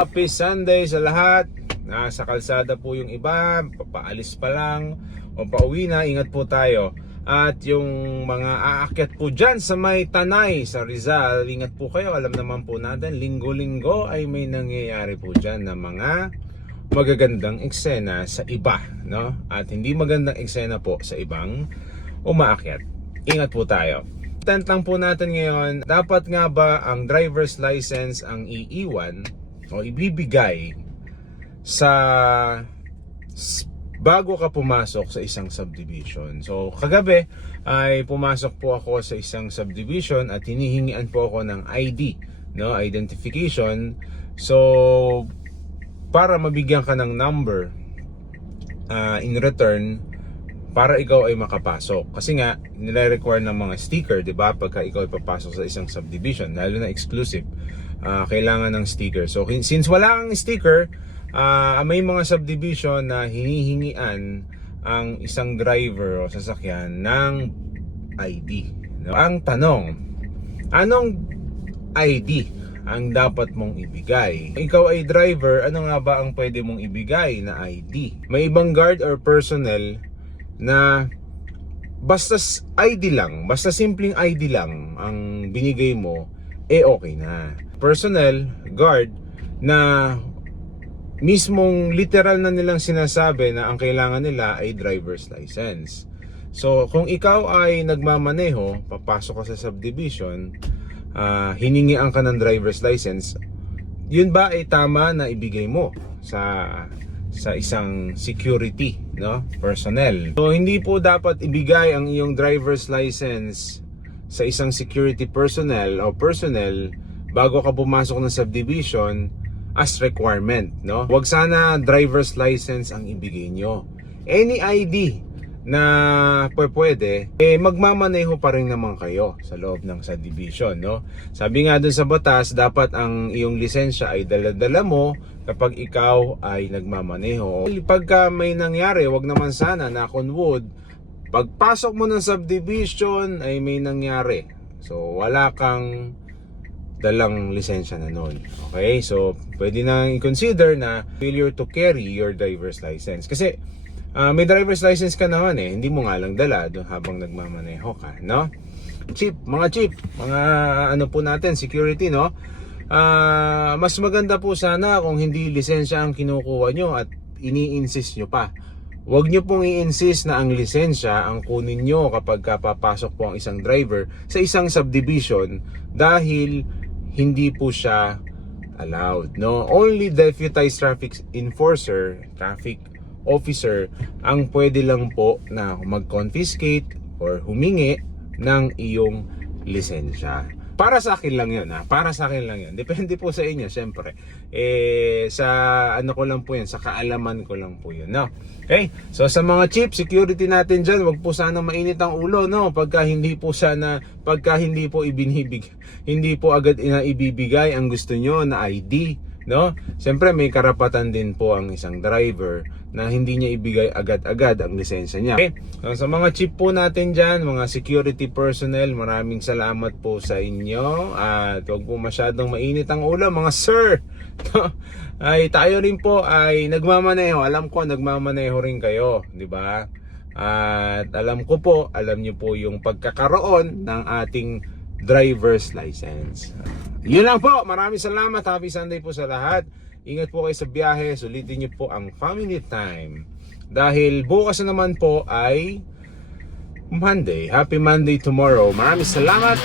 Happy Sunday sa lahat. Nasa kalsada po yung iba, papaalis pa lang o pauwi na, ingat po tayo. At yung mga aakyat po dyan sa may Tanay sa Rizal, ingat po kayo. Alam naman po natin, linggo-linggo ay may nangyayari po dyan na mga magagandang eksena sa iba, no? At hindi magandang eksena po sa ibang umaakyat. Ingat po tayo. Tent lang po natin ngayon, dapat nga ba ang driver's license ang iiwan o ibibigay sa bago ka pumasok sa isang subdivision? So kagabi ay pumasok po ako sa isang subdivision at hinihingian po ako ng ID, no, identification. So para mabigyan ka ng number in return para ikaw ay makapasok. Kasi nga nire-require ng mga sticker, 'di ba? Pagka ikaw ay papasok sa isang subdivision, lalo na exclusive, kailangan ng sticker. So since wala kang sticker, may mga subdivision na hinihingian ang isang driver o sasakyan ng ID, no? Ang tanong, anong ID ang dapat mong ibigay? Ikaw ay driver, ano nga ba ang pwede mong ibigay na ID? May ibang guard or personnel na basta ID lang, basta simpleng ID lang ang binigay mo, okay na. Personnel, guard na mismong literal na nilang sinasabi na ang kailangan nila ay driver's license. So kung ikaw ay nagmamaneho, papasok ka sa subdivision, hiningian ka ng driver's license, yun ba ay tama na ibigay mo sa isang security, no, personnel? So hindi po dapat ibigay ang iyong driver's license sa isang security personnel o personnel bago ka pumasok ng subdivision as requirement, no? Huwag sana driver's license ang ibigay nyo. Any ID na pwede, magmamaneho pa rin naman kayo sa loob ng subdivision, no? Sabi nga dun sa batas, dapat ang iyong lisensya ay dala-dala mo kapag ikaw ay nagmamaneho. Pagka may nangyari, wag naman sana, knock on wood, pagpasok mo ng subdivision ay may nangyari, so wala kang dalang lisensya na nun. Okay, so pwede nang i-consider na failure to carry your driver's license. Kasi may driver's license ka naman hindi mo nga lang dala habang nagmamaneho ka, no? Mga ano po natin, security, no? Mas maganda po sana kung hindi lisensya ang kinukuha nyo at ini-insist nyo pa. Huwag nyo pong i-insist na ang lisensya ang kunin nyo kapag papasok po ang isang driver sa isang subdivision dahil hindi po siya allowed, no? Only deputized traffic enforcer, traffic officer ang pwede lang po na mag-confiscate or humingi ng iyong lisensya. Para sa akin lang yun, para sa akin lang yun. Depende po sa inyo, syempre. Sa ano ko lang po yun, sa kaalaman ko lang po yun, no? Okay? So sa mga chief security natin dyan, wag po sana mainit ang ulo, no? Pagka hindi po ibinibig, hindi po agad ibibigay ang gusto nyo na ID, no? Siyempre may karapatan din po ang isang driver na hindi niya ibigay agad-agad ang lisensya niya. Okay? So, sa mga chief po natin dyan, mga security personnel, maraming salamat po sa inyo. At huwag po masyadong mainit ang ulo, mga sir. Ay tayo rin po ay nagmamaneho. Alam ko nagmamaneho rin kayo, di ba? At alam ko po, alam niyo po yung pagkakaroon ng ating driver's license. Yun lang po. Maraming salamat. Happy Sunday po sa lahat. Ingat po kayo sa biyahe. Sulitin niyo po ang family time. Dahil bukas na naman po ay Monday. Happy Monday tomorrow. Maraming salamat.